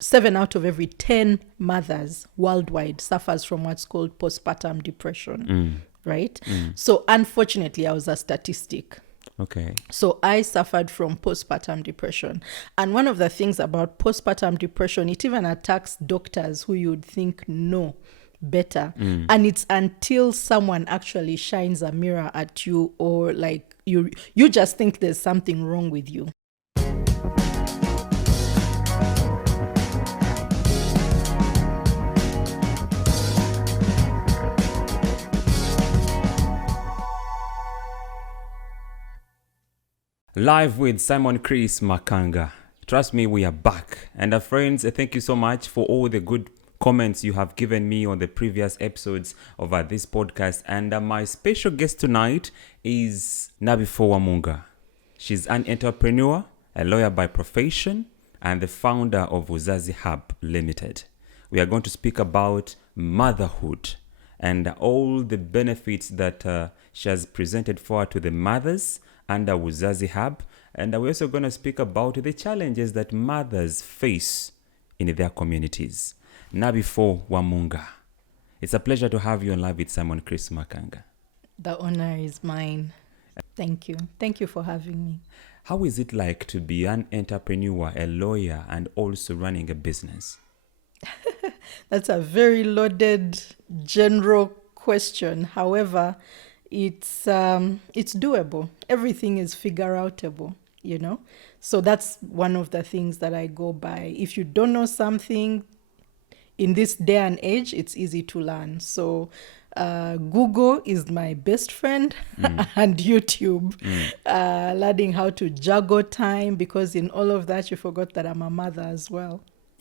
7 out of every 10 mothers worldwide suffers from what's called postpartum depression, right? So unfortunately, I was a statistic. Okay. So I suffered from postpartum depression. And one of the things about postpartum depression, it even attacks doctors who you would think know better. And it's until someone actually shines a mirror at you, or like you just think there's something wrong with you. Live with Simon Chris Makanga. Trust me, we are back. And friends, thank you so much for all the good comments you have given me on the previous episodes of this podcast. And my special guest tonight is Nabifo Wamunga. She's an entrepreneur, a lawyer by profession, and the founder of Uzazi Hub Limited. We are going to speak about motherhood and all the benefits that she has presented forward to the mothers under Uzazi Hub. And we're also going to speak about the challenges that mothers face in their communities. Nabifo Wamunga, it's a pleasure to have you on Live with Simon Chris Makanga. The honor is mine. Thank you. Thank you for having me. How is it like to be an entrepreneur, a lawyer, and also running a business? That's a very loaded general question. However, it's doable. Everything is figure outable, you know. So that's one of the things that I go by. If you don't know something in this day and age, it's easy to learn. So Google is my best friend and YouTube. Learning how to juggle time, because in all of that you forgot that I'm a mother as well.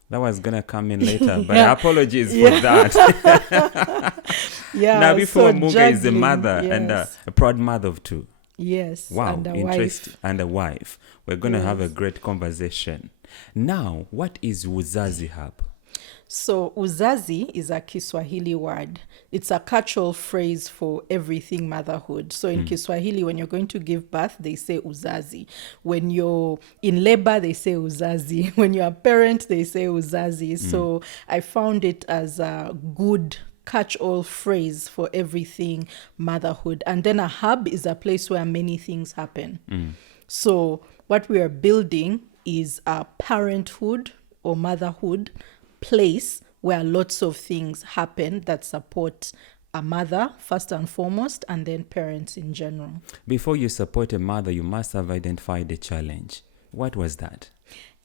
That was going to come in later, but apologies for that. Nabifo Wamunga is a mother, yes, and a proud mother of two. Yes. Wow, and a interesting. wife. And a wife. We're going to have a great conversation. Now, what is Uzazi Hub? So Uzazi is a Kiswahili word. It's a catch-all phrase for everything motherhood. So in Kiswahili, when you're going to give birth, they say Uzazi. When you're in labor, they say Uzazi. When you're a parent, they say Uzazi. So I found it as a good catch-all phrase for everything motherhood. And then a hub is a place where many things happen. So what we are building is a parenthood or motherhood place where lots of things happen that support a mother first and foremost, and then parents in general. Before you support a mother, you must have identified a challenge. What was that?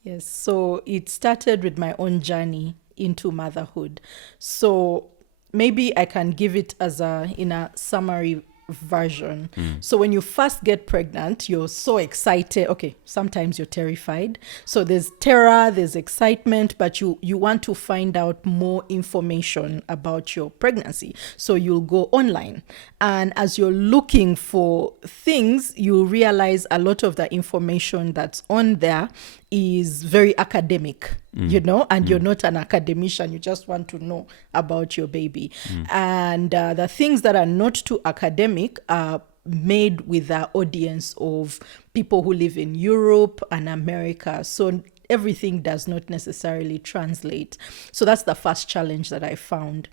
Yes, so it started with my own journey into motherhood. So maybe I can give it as in a summary version. So when you first get pregnant, you're so excited. Okay, sometimes you're terrified. So there's terror, there's excitement, but you want to find out more information about your pregnancy. So you'll go online. And as you're looking for things, you'll realize a lot of the information that's on there is very academic, you know, and you're not an academician. You just want to know about your baby. And the things that are not too academic are made with the audience of people who live in Europe and America. So everything does not necessarily translate. So that's the first challenge that I found.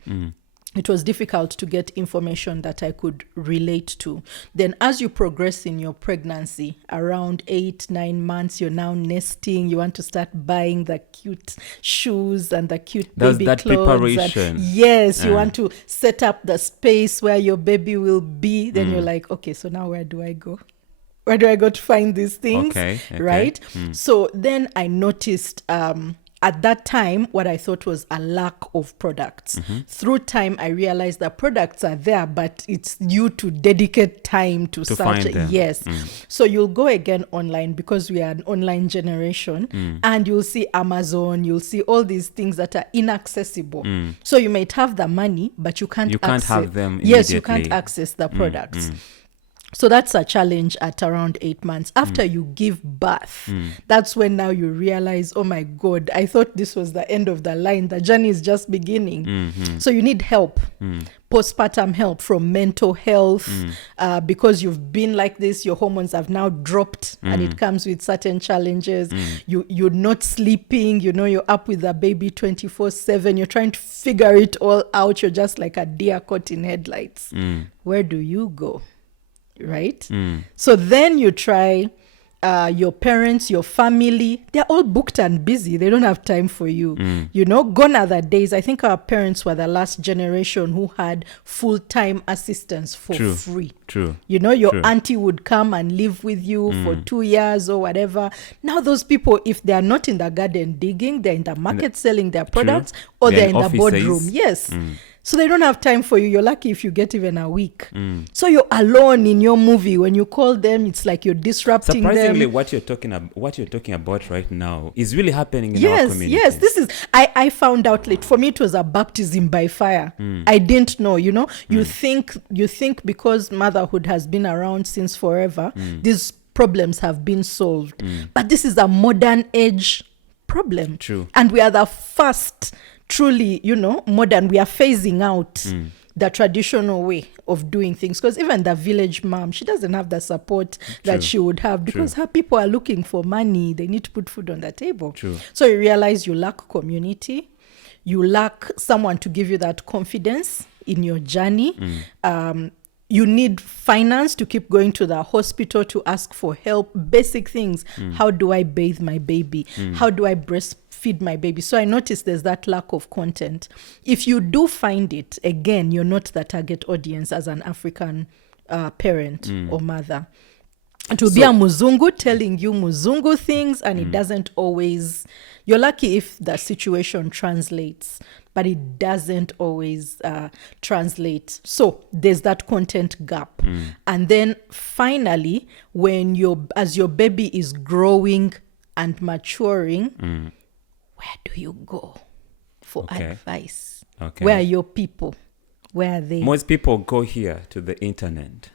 It was difficult to get information that I could relate to. Then as you progress in your pregnancy, around 8-9 months, you're now nesting. You want to start buying the cute shoes and the cute baby that clothes. Preparation. And yes, you want to set up the space where your baby will be. Then you're like, okay, so now where do I go? Where do I go to find these things? Okay. Right? So then I noticed at that time, what I thought was a lack of products. Through time, I realized that products are there, but it's you to dedicate time to search. Find them. Yes. So you'll go again online, because we are an online generation, and you'll see Amazon, you'll see all these things that are inaccessible. So you might have the money, but you can't have them Yes, you immediately. can't access the products. So that's a challenge at around 8 months. After you give birth, that's when now you realize, oh my God, I thought this was the end of the line. The journey is just beginning. So you need help, postpartum help from mental health, because you've been like this, your hormones have now dropped and it comes with certain challenges. You're not sleeping, you're up with the baby 24/7. You're trying to figure it all out. You're just like a deer caught in headlights. Where do you go? Right? So then you try your parents, your family, they're all booked and busy. They don't have time for you. Gone are the days. I think our parents were the last generation who had full-time assistance for free. True. Your auntie would come and live with you for 2 years or whatever. Now those people, if they are not in the garden digging, they're in the market selling their products, or they're in the boardroom. Yes. So they don't have time for you. You're lucky if you get even a week. So you're alone in your movie. When you call them, it's like you're disrupting Surprisingly, them. what you're talking about right now is really happening in our community. Yes, this is. I found out late. For me, it was a baptism by fire. I didn't know. You think because motherhood has been around since forever, these problems have been solved. But this is a modern age problem. True. And we are the first. Truly, modern, we are phasing out the traditional way of doing things, because even the village mom, she doesn't have the support that she would have, because her people are looking for money. They need to put food on the table. So you realize you lack community, you lack someone to give you that confidence in your journey. You need finance to keep going to the hospital to ask for help, basic things. How do I bathe my baby? How do I breastfeed my baby? So I noticed there's that lack of content. If you do find it, again, you're not the target audience as an African parent or mother. It will be a Muzungu telling you Muzungu things, and it doesn't always... You're lucky if the situation translates, but it doesn't always translate. So there's that content gap. And then finally, as your baby is growing and maturing, where do you go for advice? Where are your people? Where are they? Most people go here to the internet.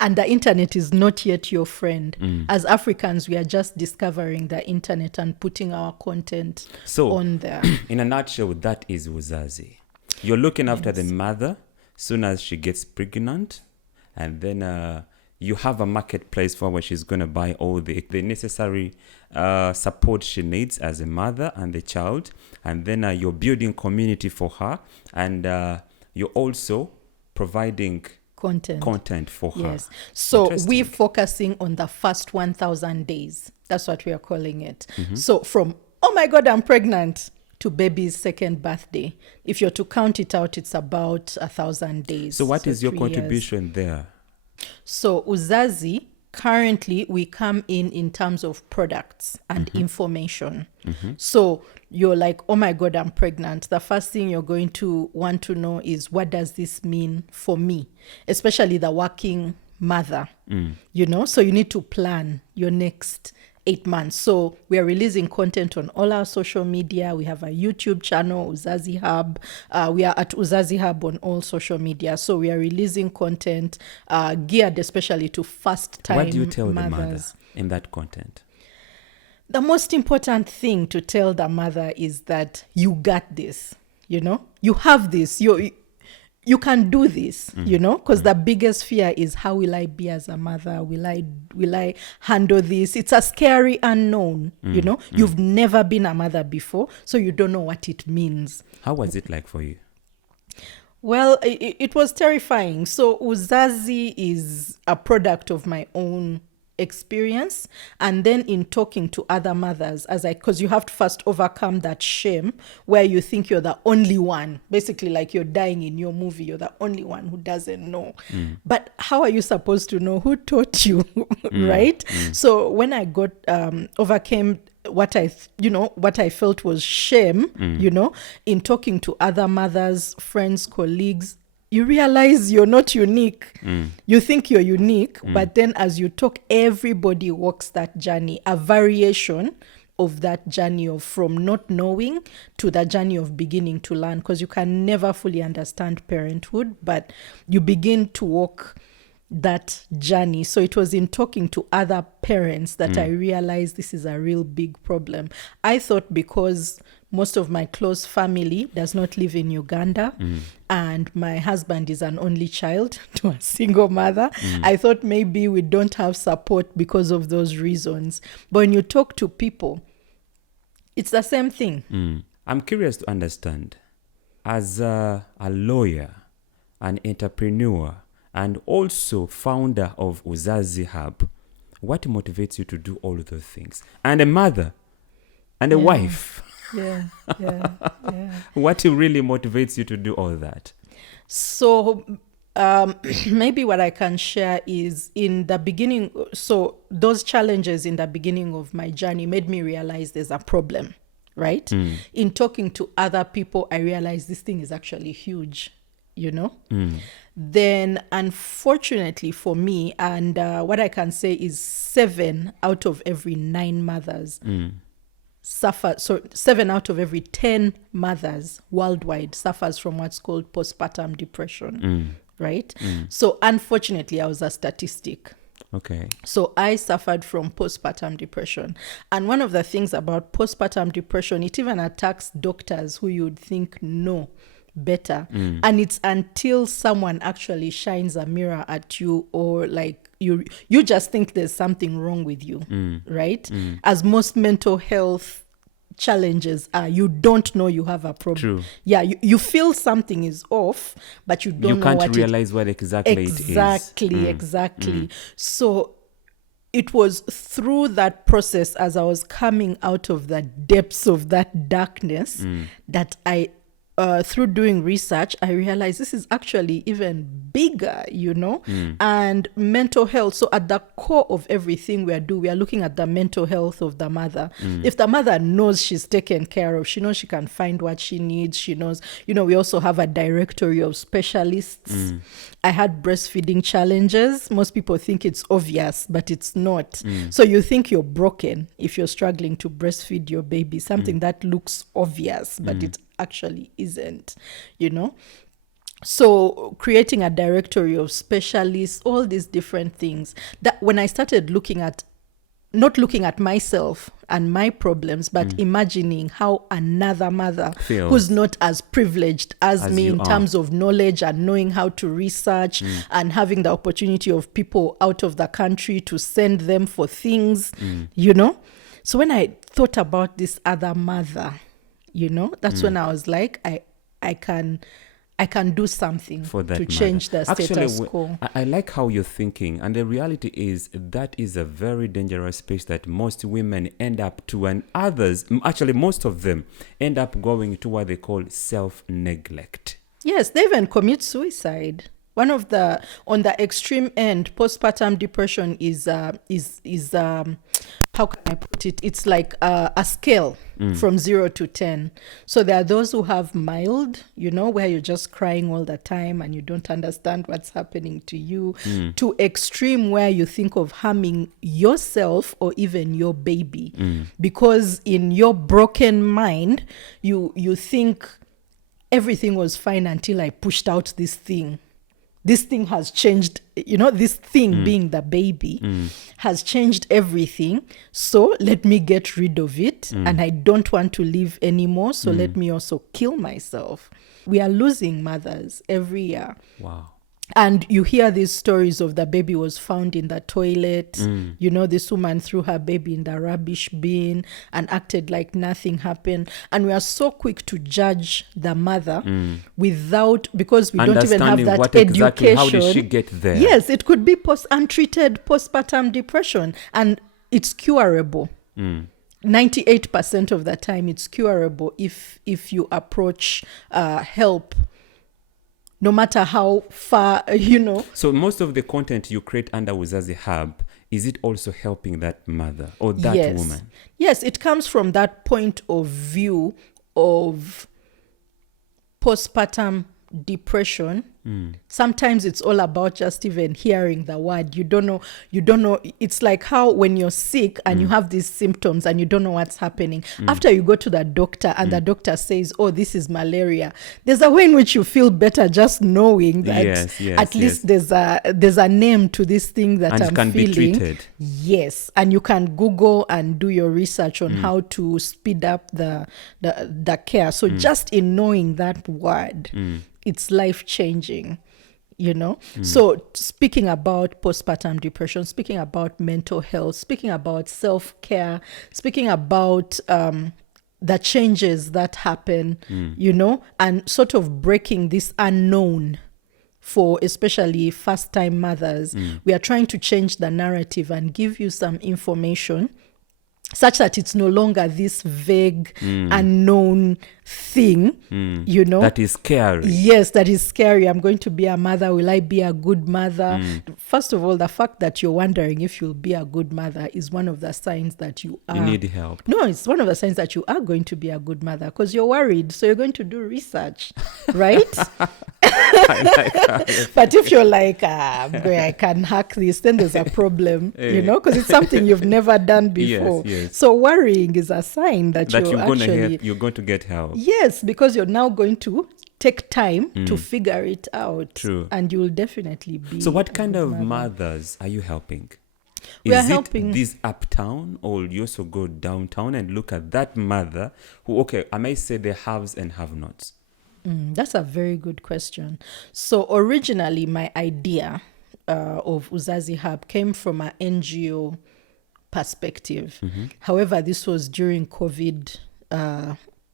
And the internet is not yet your friend. As Africans, we are just discovering the internet and putting our content on there. In a nutshell, that is Uzazi. You're looking after the mother soon as she gets pregnant, and then you have a marketplace for where she's going to buy all the necessary support she needs as a mother and the child. And then you're building community for her, and you're also providing content for her. Yes. So we're focusing on the first 1,000 days. That's what we are calling it. So from, oh my God, I'm pregnant, to baby's second birthday. If you're to count it out, it's about 1,000 days. So what is your 3 contribution years. there? So Uzazi, currently we come in terms of products and information. So you're like, oh my God, I'm pregnant. The first thing you're going to want to know is, what does this mean for me? Especially the working mother, so you need to plan your next 8 months. So we are releasing content on all our social media. We have a YouTube channel, Uzazi Hub. We are at Uzazi Hub on all social media. So we are releasing content geared especially to first-time mothers. What do you tell the mother in that content? The most important thing to tell the mother is that you got this, you have this, you can do this, because the biggest fear is, how will I be as a mother? Will I handle this? It's a scary unknown, You've never been a mother before, so you don't know what it means. How was it like for you? Well, it was terrifying. So Uzazi is a product of my own experience, and then in talking to other mothers, because you have to first overcome that shame where you think you're the only one, basically like you're dying in your movie, you're the only one who doesn't know. But how are you supposed to know? Who taught you? Right? So when I got overcame what I felt was shame, in talking to other mothers, friends, colleagues, you realize you're not unique. You think you're unique, but then as you talk, everybody walks that journey, a variation of that journey of from not knowing to the journey of beginning to learn, because you can never fully understand parenthood, but you begin to walk that journey. So it was in talking to other parents that I realized this is a real big problem. I thought because most of my close family does not live in Uganda and my husband is an only child to a single mother, I thought maybe we don't have support because of those reasons. But when you talk to people, it's the same thing. I'm curious to understand, as a lawyer, an entrepreneur, and also founder of Uzazi Hub, what motivates you to do all of those things? And a mother, and a wife. Yeah. What really motivates you to do all that? So maybe what I can share is in the beginning, so those challenges in the beginning of my journey made me realize there's a problem, right? In talking to other people, I realized this thing is actually huge, you know? Then unfortunately for me, and what I can say is 7 out of every 9 mothers suffer. So 7 out of every 10 mothers worldwide suffers from what's called postpartum depression, right? So unfortunately, I was a statistic. Okay. So I suffered from postpartum depression. And one of the things about postpartum depression, it even attacks doctors who you would think know better. And it's until someone actually shines a mirror at you, or like you just think there's something wrong with you, right? As most mental health challenges are, you don't know you have a problem. True. Yeah, you feel something is off, but you don't know what You can't realize what exactly it is. Exactly. So it was through that process, as I was coming out of the depths of that darkness, that I through doing research, I realized this is actually even bigger, you know, and mental health. So at the core of everything we are looking at the mental health of the mother. If the mother knows she's taken care of, she knows she can find what she needs, she knows, you know, we also have a directory of specialists. I had breastfeeding challenges. Most people think it's obvious, but it's not. So you think you're broken if you're struggling to breastfeed your baby, something that looks obvious, but it actually isn't, you know. So creating a directory of specialists, all these different things, that when I started not looking at myself and my problems, but imagining how another mother feels, who's not as privileged as me in are. terms of knowledge and knowing how to research and having the opportunity of people out of the country to send them for things, you know. So when I thought about this other mother, you know, that's when I was like, I can do something for that to change the status quo. I like how you're thinking, and the reality is that is a very dangerous space that most women end up to, and others, actually most of them, end up going to what they call self-neglect. Yes, they even commit suicide. One of the, on the extreme end, postpartum depression is how can I put it? It's like a scale from 0 to 10. So there are those who have mild, you know, where you're just crying all the time and you don't understand what's happening to you, to extreme where you think of harming yourself or even your baby. Because in your broken mind, you think everything was fine until I pushed out this thing. This thing has changed, you know, this thing being the baby has changed everything. So let me get rid of it. And I don't want to live anymore. So let me also kill myself. We are losing mothers every year. Wow. And you hear these stories of the baby was found in the toilet. You know, this woman threw her baby in the rubbish bin and acted like nothing happened. And we are so quick to judge the mother because we don't even have that what education. Exactly, how did she get there? Yes, it could be untreated postpartum depression, and it's curable. 98% of the time it's curable if you approach help, no matter how far, you know. So most of the content you create under Uzazi Hub, is it also helping that mother or that woman? Yes, it comes from that point of view of postpartum depression Sometimes it's all about just even hearing the word. You don't know. It's like how when you're sick and you have these symptoms and you don't know what's happening. After you go to the doctor and the doctor says, oh, this is malaria, there's a way in which you feel better just knowing that at least there's a name to this thing that I'm can feeling. Be treated. Yes, and you can Google and do your research on how to speed up the care. So just in knowing that word, it's life-changing, So speaking about postpartum depression, speaking about mental health, speaking about self-care, speaking about the changes that happen, and sort of breaking this unknown for especially first-time mothers. We are trying to change the narrative and give you some information such that it's no longer this vague, unknown thing, That is scary. Yes, that is scary. I'm going to be a mother. Will I be a good mother? First of all, the fact that you're wondering if you'll be a good mother is one of the signs that you are. You need help. No, it's one of the signs that you are going to be a good mother because you're worried. So you're going to do research, right? But if you're like, I can hack this, then there's a problem, because it's something you've never done before. Yes. So worrying is a sign that you're going to get help. Yes, because you're now going to take time to figure it out. True. And you'll definitely be. So what kind of mothers are you helping? We are Is helping it this uptown, or you also go downtown and look at that mother who, I may say the haves and have-nots? That's a very good question. So originally, my idea of Uzazi Hub came from an NGO perspective. However, this was during COVID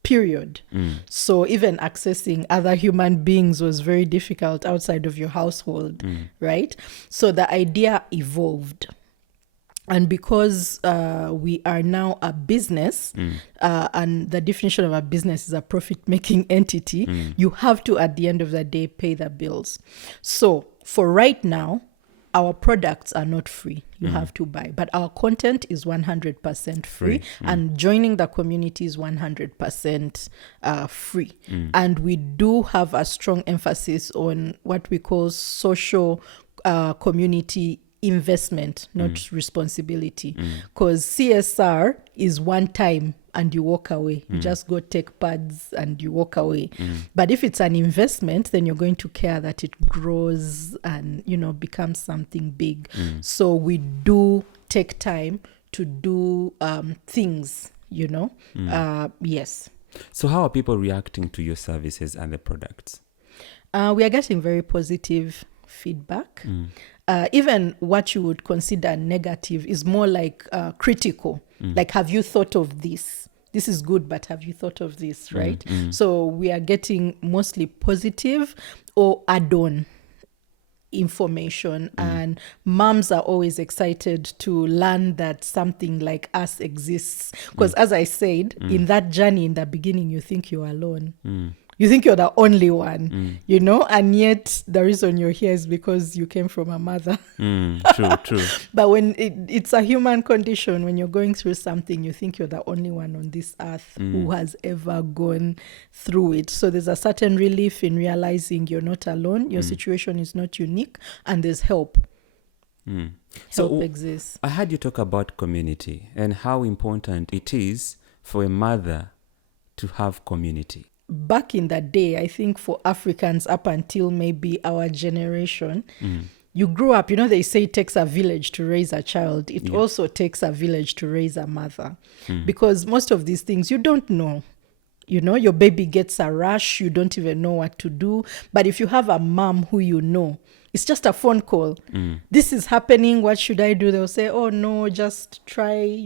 period. So even accessing other human beings was very difficult outside of your household, right? So the idea evolved. And because we are now a business, and the definition of a business is a profit-making entity, you have to, at the end of the day, pay the bills. So for right now, our products are not free. You have to buy. But our content is 100% free. And joining the community is 100% free. And we do have a strong emphasis on what we call social community investment, not responsibility. Because CSR is one time and you walk away. You just go take pads and you walk away. But if it's an investment, then you're going to care that it grows and, becomes something big. So we do take time to do things, yes. So how are people reacting to your services and the products? We are getting very positive feedback. Even what you would consider negative is more like critical. Like, have you thought of this? This is good, but have you thought of this, right? So we are getting mostly positive or add-on information. And moms are always excited to learn that something like us exists. Because as I said, in that journey in the beginning, you think you're alone. You think you're the only one, and yet the reason you're here is because you came from a mother. True. But when it's a human condition, when you're going through something, you think you're the only one on this earth who has ever gone through it. So there's a certain relief in realizing you're not alone, your situation is not unique, and there's help. Help exists. I heard you talk about community and how important it is for a mother to have community. Back in the day, I think for Africans up until maybe our generation, you grew up, they say it takes a village to raise a child. It also takes a village to raise a mother. Because most of these things you don't know. Your baby gets a rash, you don't even know what to do. But if you have a mom who it's just a phone call. This is happening, what should I do? They'll say, oh no, just try,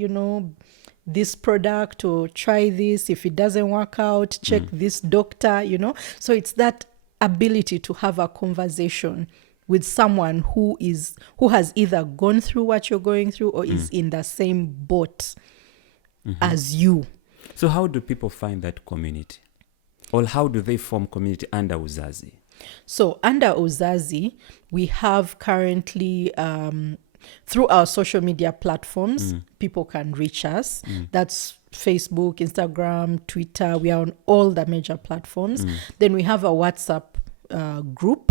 this product, or try this. If it doesn't work out, check this doctor, So it's that ability to have a conversation with someone who has either gone through what you're going through or is in the same boat as you. So how do people find that community? Or how do they form community under Uzazi? So under Uzazi, we have currently through our social media platforms, people can reach us. That's Facebook, Instagram, Twitter. We are on all the major platforms. Then we have a WhatsApp group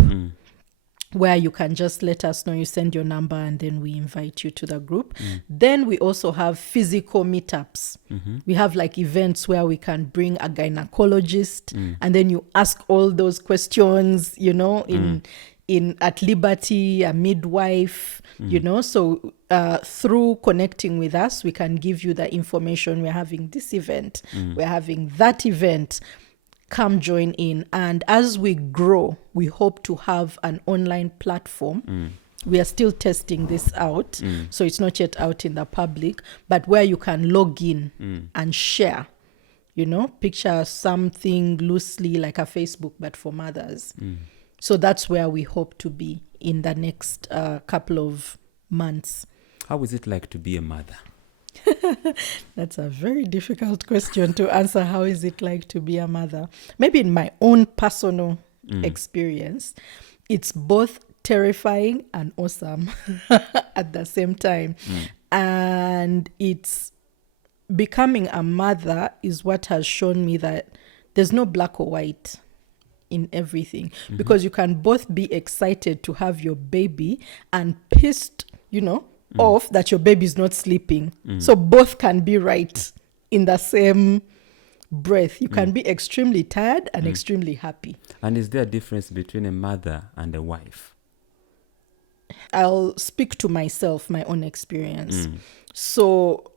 where you can just let us know. You send your number and then we invite you to the group. Then we also have physical meetups. We have like events where we can bring a gynecologist and then you ask all those questions, you know, in at liberty, a midwife, you know. So through connecting with us, we can give you the information. We're having this event, we're having that event. Come join in. And as we grow, we hope to have an online platform. We are still testing this out, so it's not yet out in the public, but where you can log in and share, you know, picture something loosely like a Facebook, but for mothers. So that's where we hope to be in the next couple of months. How is it like to be a mother? That's a very difficult question to answer. How is it like to be a mother? Maybe in my own personal experience, it's both terrifying and awesome at the same time. And it's becoming a mother is what has shown me that there's no black or white in everything, because you can both be excited to have your baby and pissed, you know, off that your baby is not sleeping. So both can be right in the same breath. You can be extremely tired and extremely happy. And is there a difference between a mother and a wife? I'll speak to myself, my own experience. So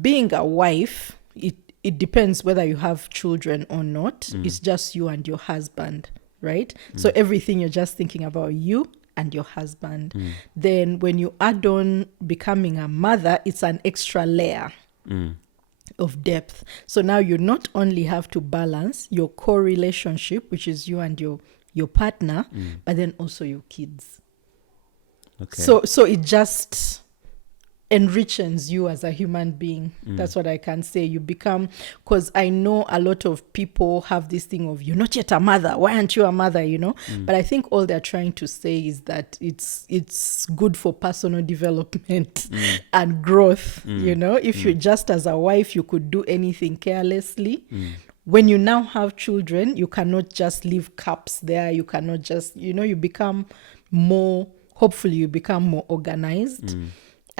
being a wife, it depends whether you have children or not. It's just you and your husband, right? So everything you're just thinking about you and your husband. Then when you add on becoming a mother, it's an extra layer of depth. So now you not only have to balance your core relationship, which is you and your partner, but then also your kids. Okay. So it just enriches you as a human being. That's what I can say. You become, because I know a lot of people have this thing of, you're not yet a mother, why aren't you a mother, you know? But I think all they're trying to say is that it's good for personal development and growth, you know? If you just as a wife, you could do anything carelessly. When you now have children, you cannot just leave cups there. You cannot just, you know, you become more, hopefully you become more organized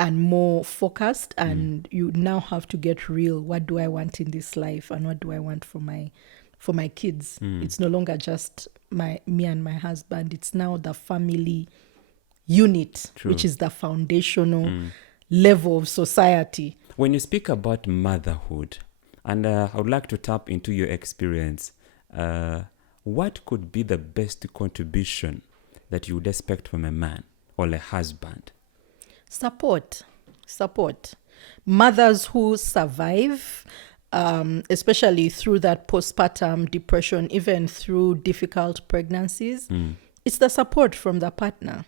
and more focused, and you now have to get real. What do I want in this life, and what do I want for my kids? It's no longer just me and my husband. It's now the family unit, which is the foundational level of society. When you speak about motherhood, and I would like to tap into your experience, what could be the best contribution that you would expect from a man or a husband? Support. Mothers who survive, especially through that postpartum depression, even through difficult pregnancies, it's the support from the partner.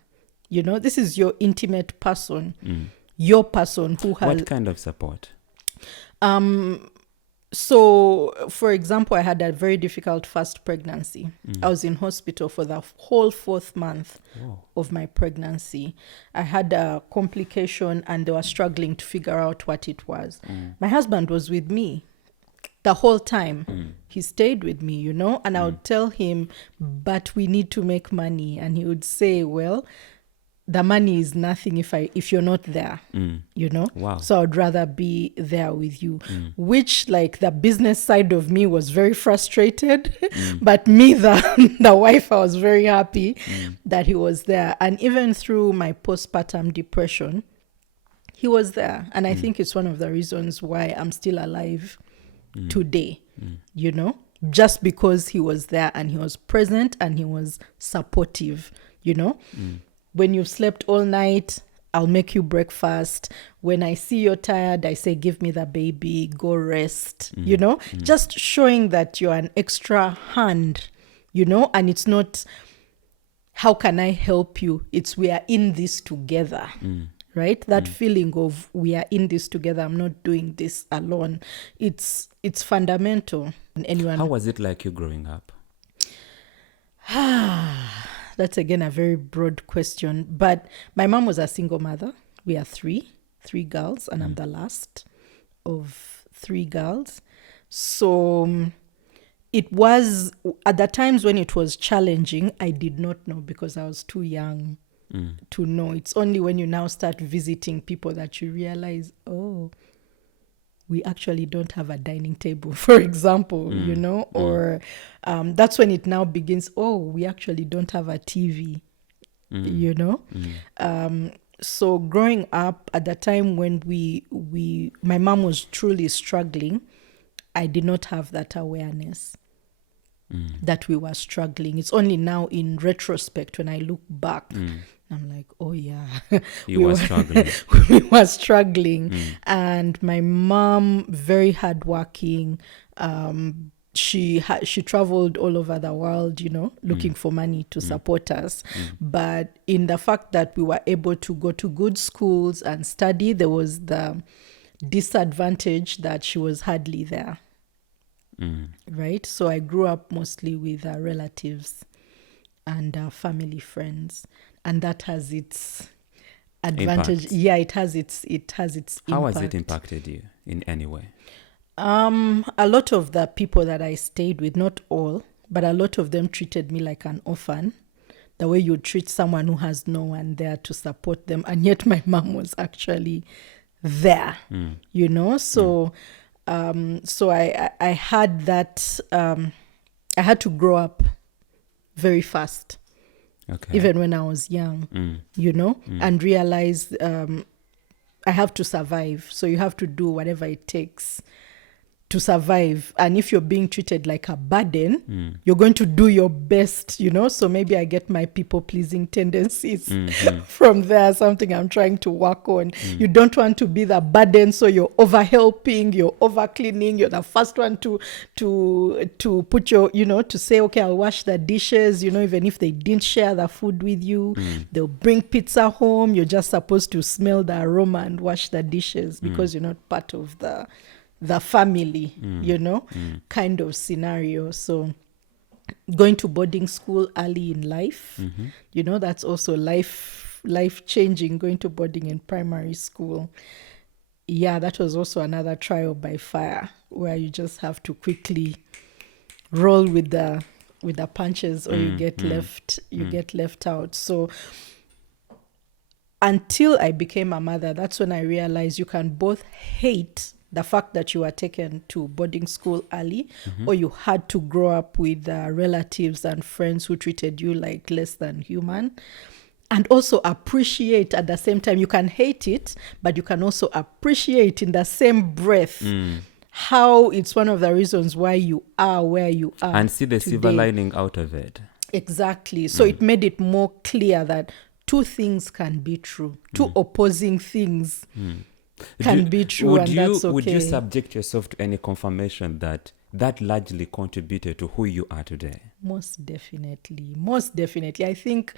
You know, this is your intimate person, your person who has... What kind of support? So, for example, I had a very difficult first pregnancy. I was in hospital for the whole 4th month of my pregnancy. I had a complication and they were struggling to figure out what it was. My husband was with me the whole time. He stayed with me, you know, and I would tell him, but we need to make money. And he would say, well, the money is nothing if you're not there, you know? Wow. So I'd rather be there with you, which, like, the business side of me was very frustrated, but me, the wife, I was very happy that he was there. And even through my postpartum depression, he was there. And I think it's one of the reasons why I'm still alive today, you know? Just because he was there and he was present and he was supportive, you know? When you've slept all night, I'll make you breakfast. When I see you're tired, I say, give me the baby, go rest, you know, just showing that you're an extra hand, you know, and it's not, how can I help you? It's, we are in this together, right? That feeling of we are in this together. I'm not doing this alone. It's fundamental. How was it like you growing up? That's again a very broad question, but my mom was a single mother. We are three girls, and I'm the last of 3 girls. So it was, at the times when it was challenging, I did not know because I was too young to know. It's only when you now start visiting people that you realize, oh, we actually don't have a dining table, for example, you know, or that's when it now begins, oh, we actually don't have a TV, you know. So growing up at the time when my mom was truly struggling, I did not have that awareness that we were struggling. It's only now in retrospect when I look back, I'm like, oh yeah, we were struggling. We were struggling. And my mom, very hardworking. She traveled all over the world, you know, looking for money to support us. But in the fact that we were able to go to good schools and study, there was the disadvantage that she was hardly there. Right? So I grew up mostly with relatives and family friends. And that has its advantage. Impact. Yeah, it has its impact. How has it impacted you in any way? A lot of the people that I stayed with, not all, but a lot of them treated me like an orphan. The way you treat someone who has no one there to support them. And yet my mom was actually there, you know? So, so I had that, I had to grow up very fast. Okay. Even when I was young, you know, and realize I have to survive. So you have to do whatever it takes to survive. And if you're being treated like a burden, you're going to do your best, you know. So maybe I get my people-pleasing tendencies from there, something I'm trying to work on. You don't want to be the burden, so you're over-helping, you're over-cleaning, you're the first one to put your, you know, to say, okay, I'll wash the dishes, you know, even if they didn't share the food with you. They'll bring pizza home. You're just supposed to smell the aroma and wash the dishes because you're not part of the family, you know, kind of scenario. So going to boarding school early in life, you know, that's also life changing, going to boarding in primary school. Yeah, that was also another trial by fire where you just have to quickly roll with the punches or you get left out. So until I became a mother, that's when I realized you can both hate the fact that you were taken to boarding school early, or you had to grow up with relatives and friends who treated you like less than human, and also appreciate at the same time. You can hate it, but you can also appreciate in the same breath how it's one of the reasons why you are where you are. And see the today. silver lining out of it. Exactly. So it made it more clear that two things can be true. Two opposing things can be true, and that's okay. Would you subject yourself to any confirmation that largely contributed to who you are today? Most definitely. I think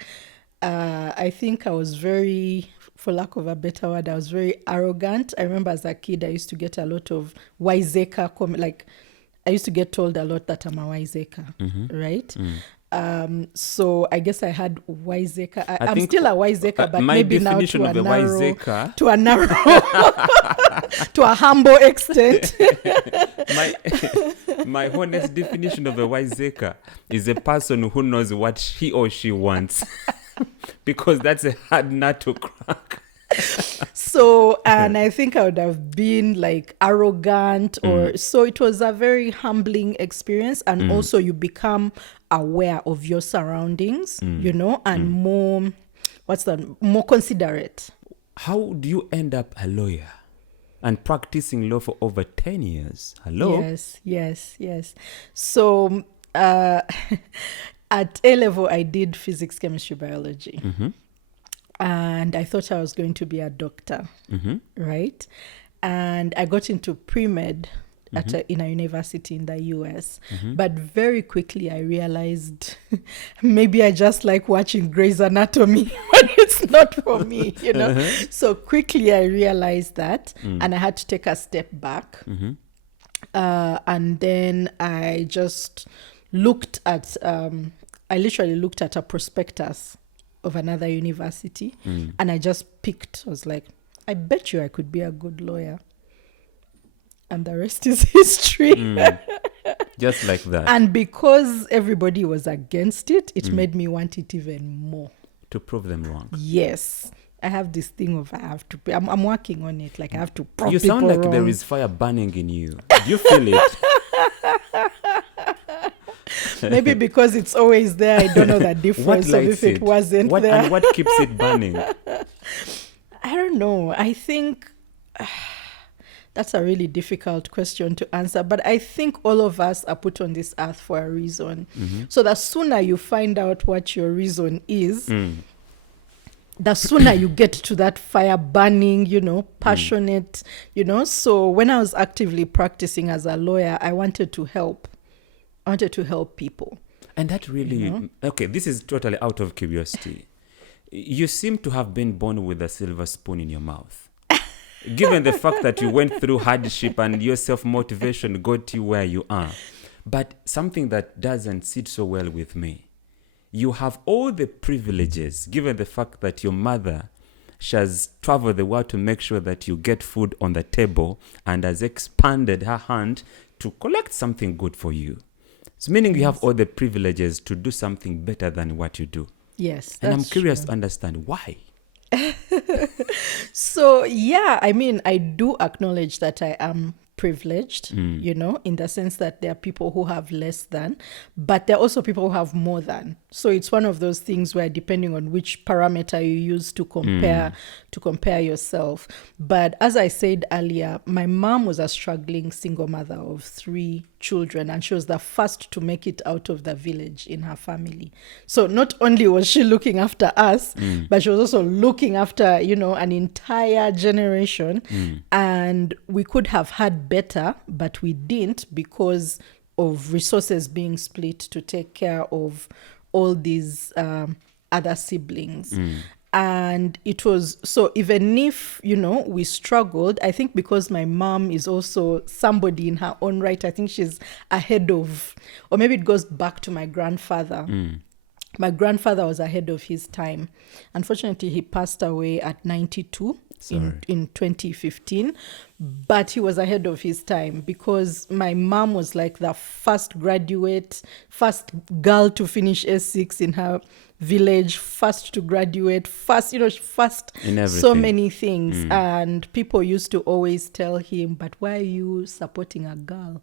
I was very, for lack of a better word, I was very arrogant. I remember as a kid, I used to get a lot of wiseacre, like I used to get told a lot that I'm a wiseacre, right? So I guess I had wiseacre. I'm still a wiseacre, but maybe now to a narrow, to a humble extent. My honest definition of a wiseacre is a person who knows what he or she wants, because that's a hard nut to crack. So, and I think I would have been like arrogant so it was a very humbling experience. And also you become aware of your surroundings, you know, and more considerate. How do you end up a lawyer and practicing law for over 10 years? Hello? Yes. So, at A-level, I did physics, chemistry, biology. And I thought I was going to be a doctor, right? And I got into pre-med in a university in the US. But very quickly I realized maybe I just like watching Grey's Anatomy, but it's not for me, you know? So quickly I realized that, and I had to take a step back. And then I just looked at, I literally looked at a prospectus of another university, and I just picked. I was like, I bet you I could be a good lawyer, and the rest is history. Just like that. And because everybody was against it, it made me want it even more. To prove them wrong. Yes. I have this thing of I'm working on it. Like I have to prove You people sound like wrong. there is fire burning in you. Do you feel it? Maybe because it's always there, I don't know the difference of if it wasn't there. And what keeps it burning? I don't know. I think that's a really difficult question to answer. But I think all of us are put on this earth for a reason. So the sooner you find out what your reason is, the sooner you get to that fire burning, passionate, So when I was actively practicing as a lawyer, I wanted to help. I wanted to help people. And that really, okay, this is totally out of curiosity. You seem to have been born with a silver spoon in your mouth. Given the fact that you went through hardship and your self-motivation got you where you are. But something that doesn't sit so well with me. You have all the privileges, given the fact that your mother, she has traveled the world to make sure that you get food on the table and has expanded her hand to collect something good for you. So meaning you have all the privileges to do something better than what you do. Yes. And I'm curious to understand why. So, yeah, I mean, I do acknowledge that I am privileged, in the sense that there are people who have less than, but there are also people who have more than. So it's one of those things where depending on which parameter you use to compare yourself. But as I said earlier, my mom was a struggling single mother of 3 children, and she was the first to make it out of the village in her family. So not only was she looking after us, but she was also looking after, an entire generation. And we could have had better, but we didn't because of resources being split to take care of all these other siblings. And it was, so even if, we struggled, I think because my mom is also somebody in her own right, I think she's ahead of, or maybe it goes back to my grandfather. My grandfather was ahead of his time. Unfortunately, he passed away at 92 in 2015. But he was ahead of his time because my mom was like the first graduate, first girl to finish S6 in her village, first to graduate, first in everything. So many things. And people used to always tell him, but why are you supporting a girl?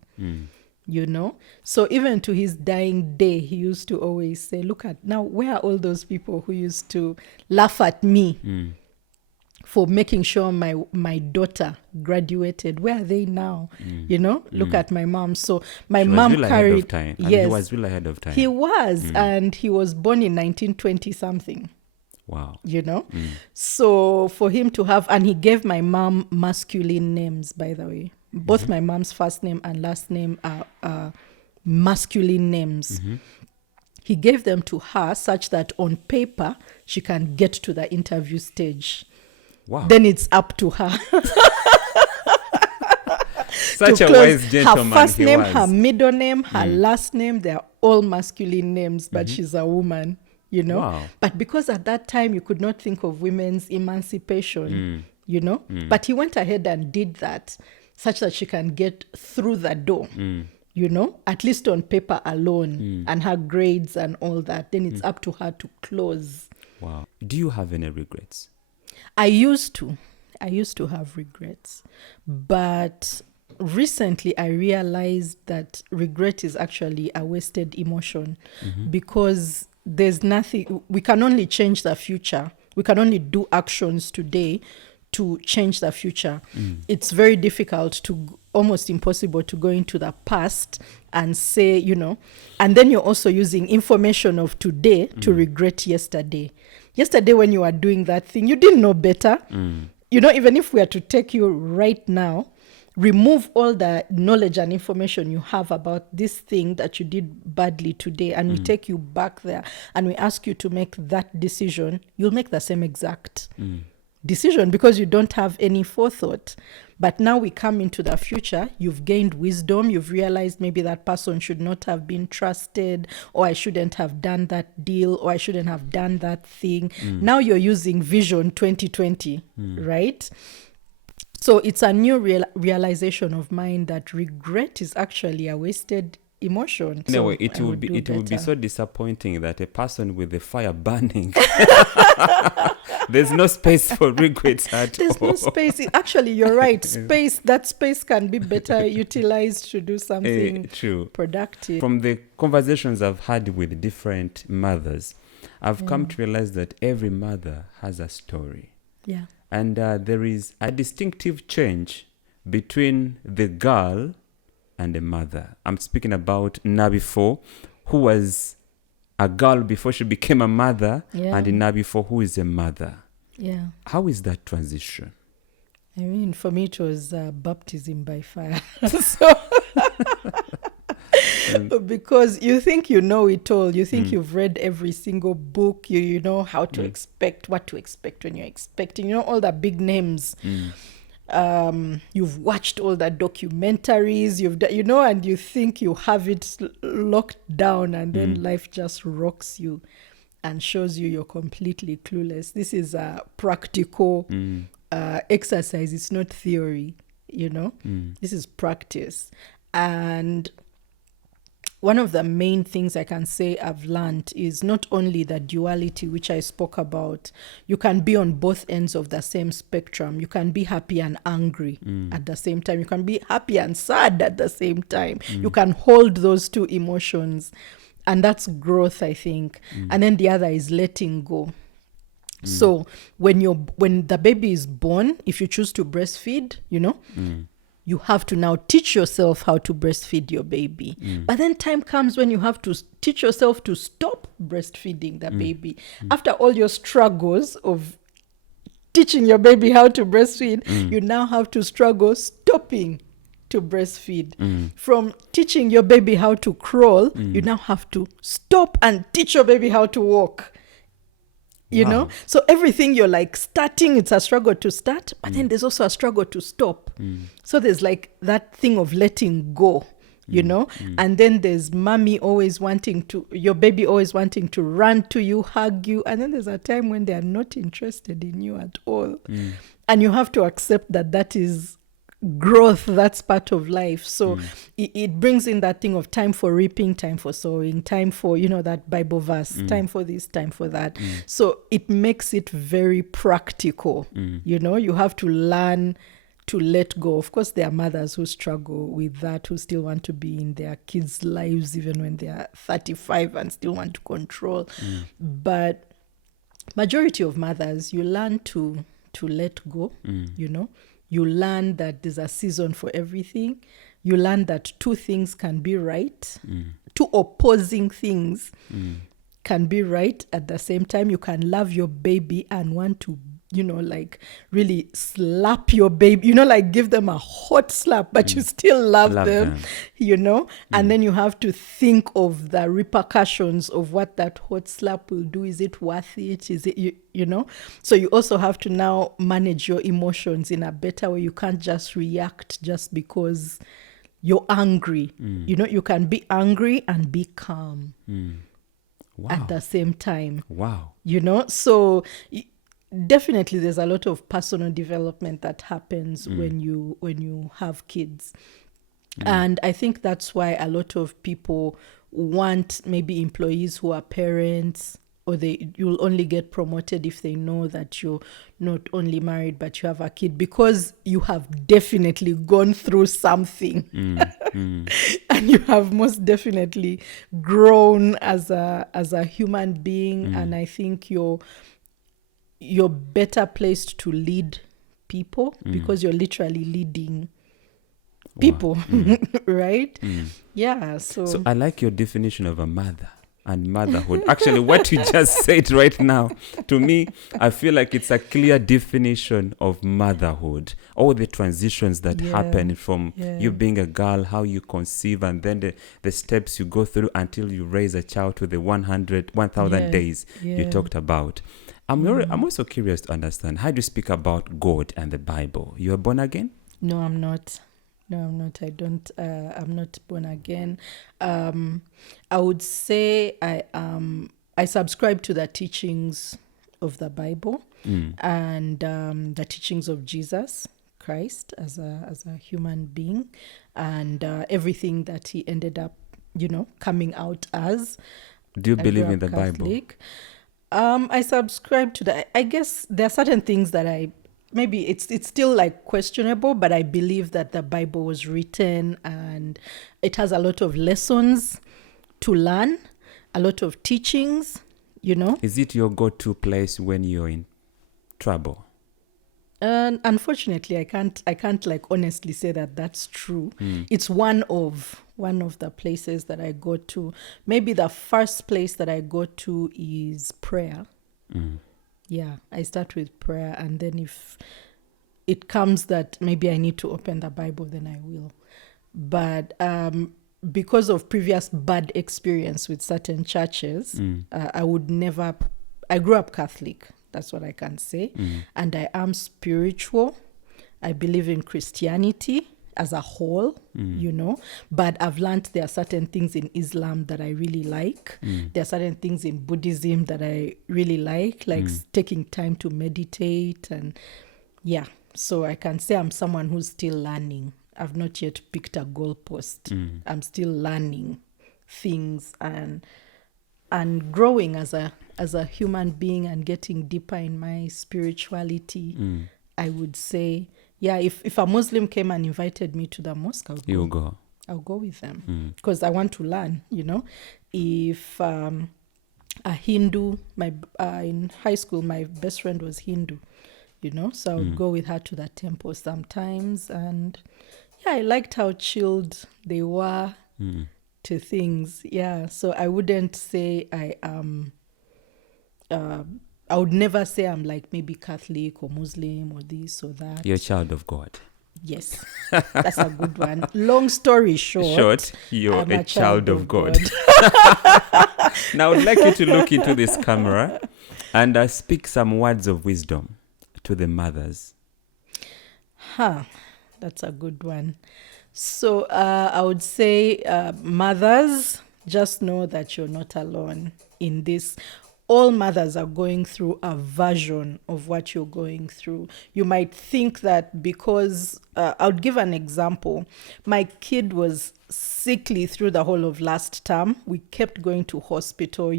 So even to his dying day, he used to always say, look at now, where are all those people who used to laugh at me for making sure my daughter graduated? Where are they now? Look at my mom. So my mom really carried time. Yes, he was really ahead of time. He was, and he was born in 1920 something. Wow. So for him to have, and he gave my mom masculine names, by the way. Both my mom's first name and last name are masculine names. He gave them to her such that on paper she can get to the interview stage. Wow. Then it's up to her. Such a wise gentleman. Her first name, her middle name, her last name, they're all masculine names, but she's a woman, Wow. But because at that time you could not think of women's emancipation, But he went ahead and did that such that she can get through the door, at least on paper alone, and her grades and all that. Then it's up to her to close. Wow. Do you have any regrets? I used to have regrets, but recently I realized that regret is actually a wasted emotion because there's nothing, we can only change the future. We can only do actions today to change the future. It's very difficult almost impossible to go into the past and say, and then you're also using information of today to regret yesterday. Yesterday when you were doing that thing, you didn't know better. Even if we are to take you right now, remove all the knowledge and information you have about this thing that you did badly today, and we take you back there and we ask you to make that decision, you'll make the same exact decision because you don't have any forethought. But now we come into the future, you've gained wisdom, you've realized maybe that person should not have been trusted, or I shouldn't have done that deal, or I shouldn't have done that thing. Now you're using Vision 2020, right? So it's a new realization of mine that regret is actually a wasted emotion. Anyway, So I would do it would be better. so disappointing that a person with the fire burning, there's no space for regrets at There's all. no space. Actually, you're right. That space can be better utilized to do something True. productive. From the conversations I've had with different mothers, I've come to realize that every mother has a story. Yeah. And there is a distinctive change between the girl and the mother. I'm speaking about Nabifo, who was a girl before she became a mother, Yeah. and Nabifo, who is a mother. Yeah. How is that transition? I mean, for me, it was baptism by fire. So, because you think you know it all. You think you've read every single book. You know how to expect, what to expect when you're expecting. You know all the big names. You've watched all the documentaries. And you think you have it locked down, and then life just rocks you and shows you you're completely clueless. This is a practical exercise. It's not theory, This is practice. And one of the main things I can say I've learned is not only the duality, which I spoke about. You can be on both ends of the same spectrum. You can be happy and angry at the same time. You can be happy and sad at the same time. You can hold those two emotions. And that's growth, I think. And then the other is letting go. So when the baby is born, if you choose to breastfeed, you have to now teach yourself how to breastfeed your baby. But then time comes when you have to teach yourself to stop breastfeeding the baby. After all your struggles of teaching your baby how to breastfeed, you now have to struggle stopping to breastfeed. From teaching your baby how to crawl, you now have to stop and teach your baby how to walk. You know? So everything you're like starting, it's a struggle to start, but then there's also a struggle to stop. So there's like that thing of letting go, and then there's your baby always wanting to run to you, hug you. And then there's a time when they are not interested in you at all. And you have to accept that is growth. That's part of life. So it brings in that thing of time for reaping, time for sowing, time for that Bible verse, time for this, time for that. So it makes it very practical. You have to learn to let go. Of course, there are mothers who struggle with that, who still want to be in their kids' lives even when they are 35 and still want to control. But majority of mothers, you learn to let go. You learn that there's a season for everything. You learn that two things can be right. Two opposing things can be right at the same time. You can love your baby and want to, really slap your baby, give them a hot slap, but you still love them. And then you have to think of the repercussions of what that hot slap will do. Is it worth it? Is it, So you also have to now manage your emotions in a better way. You can't just react just because you're angry. You can be angry and be calm at the same time. Wow. So definitely there's a lot of personal development that happens when you have kids. And I think that's why a lot of people want maybe employees who are parents, or you'll only get promoted if they know that you're not only married but you have a kid, because you have definitely gone through something. And you have most definitely grown as a human being. And I think you're better placed to lead people because you're literally leading people. Right? Yeah. So I like your definition of a mother and motherhood. Actually, what you just said right now, to me, I feel like it's a clear definition of motherhood. All the transitions that happen from you being a girl, how you conceive, and then the steps you go through until you raise a child to the 1,000 days you talked about. I'm also curious to understand, how do you speak about God and the Bible? You are born again? No, I'm not. I'm not born again. I would say I subscribe to the teachings of the Bible and the teachings of Jesus Christ as a human being, and everything that he ended up coming out as. Do you I believe grew in the up Bible? Catholic. I subscribe to that. I guess there are certain things that maybe it's still like questionable, but I believe that the Bible was written and it has a lot of lessons to learn, a lot of teachings, Is it your go-to place when you're in trouble? And unfortunately, I can't like honestly say that that's true. It's one of the places that I go to. Maybe the first place that I go to is prayer. Yeah, I start with prayer, and then if it comes that maybe I need to open the Bible, then I will. But because of previous bad experience with certain churches, I would never. I grew up Catholic. That's what I can say. And I am spiritual. I believe in Christianity as a whole, but I've learned there are certain things in Islam that I really like. There are certain things in Buddhism that I really like taking time to meditate. And yeah, so I can say I'm someone who's still learning. I've not yet picked a goalpost. I'm still learning things and growing as a human being and getting deeper in my spirituality. I would say, yeah, if a Muslim came and invited me to the mosque, You'll go. I'll go with them because I want to learn, If a Hindu, in high school, my best friend was Hindu, so I would go with her to the temple sometimes. And yeah, I liked how chilled they were to things. Yeah, so I wouldn't say I am I would never say I'm like maybe Catholic or Muslim or this or that. You're a child of God. Yes, that's a good one. Long story short, you're a child of God. Now, I would like you to look into this camera and speak some words of wisdom to the mothers. That's a good one. So I would say, mothers, just know that you're not alone in this. All mothers are going through a version of what you're going through. You might think that because, I would give an example. My kid was sickly through the whole of last term. We kept going to hospital,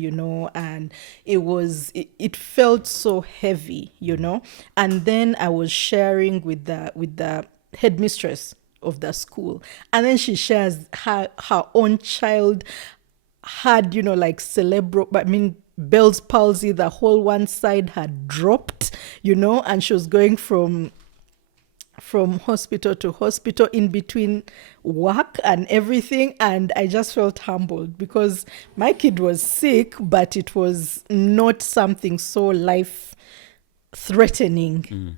and it felt so heavy, And then I was sharing with the headmistress of the school, and then she shares her own child had Bell's palsy. The whole one side had dropped, and she was going from hospital to hospital in between work and everything. And I just felt humbled because my kid was sick, but it was not something so life threatening,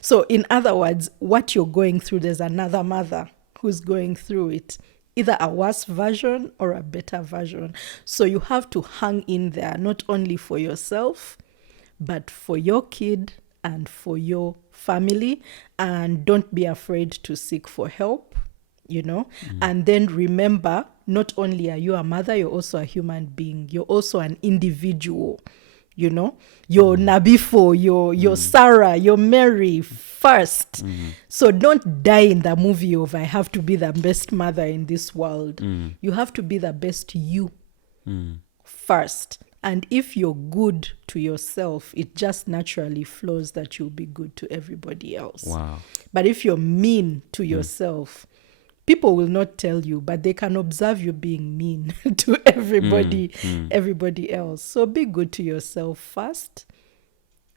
So in other words, what you're going through, there's another mother who's going through it, either a worse version or a better version. So you have to hang in there, not only for yourself, but for your kid and for your family. And don't be afraid to seek for help, And then remember, not only are you a mother, you're also a human being. You're also an individual. You're Nabifo, you're Sarah, you're Mary first. So don't die in the movie of I have to be the best mother in this world. You have to be the best you first. And if you're good to yourself, it just naturally flows that you'll be good to everybody else. Wow. But if you're mean to yourself, people will not tell you, but they can observe you being mean to everybody else. So be good to yourself first.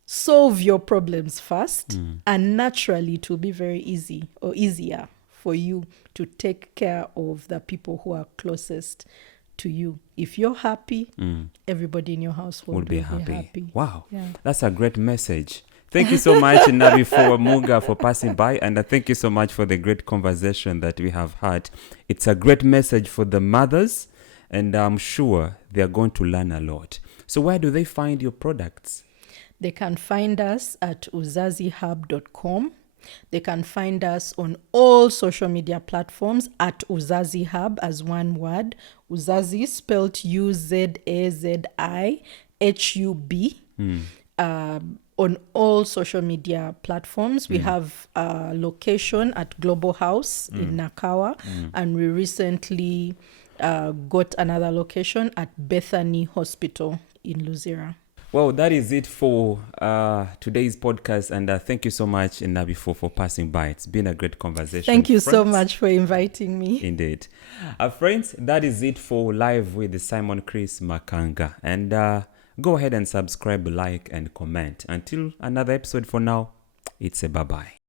Solve your problems first. And naturally, it will be very easy or easier for you to take care of the people who are closest to you. If you're happy, everybody in your household will be happy. Wow. Yeah. That's a great message. Thank you so much, Nabifo Wamunga, for passing by. And thank you so much for the great conversation that we have had. It's a great message for the mothers, and I'm sure they're going to learn a lot. So where do they find your products? They can find us at uzazihub.com. They can find us on all social media platforms at Uzazi Hub as one word. Uzazi spelled UZAZIHUB. On all social media platforms. We have a location at Global House in Nakawa, and we recently got another location at Bethany Hospital in Luzira. Well, that is it for today's podcast. And thank you so much, Nabifo, for passing by. It's been a great conversation. Thank you so much for inviting me. Indeed. Friends, that is it for Live with Simon Chris Makanga. And go ahead and subscribe, like, and comment. Until another episode for now, it's a bye-bye.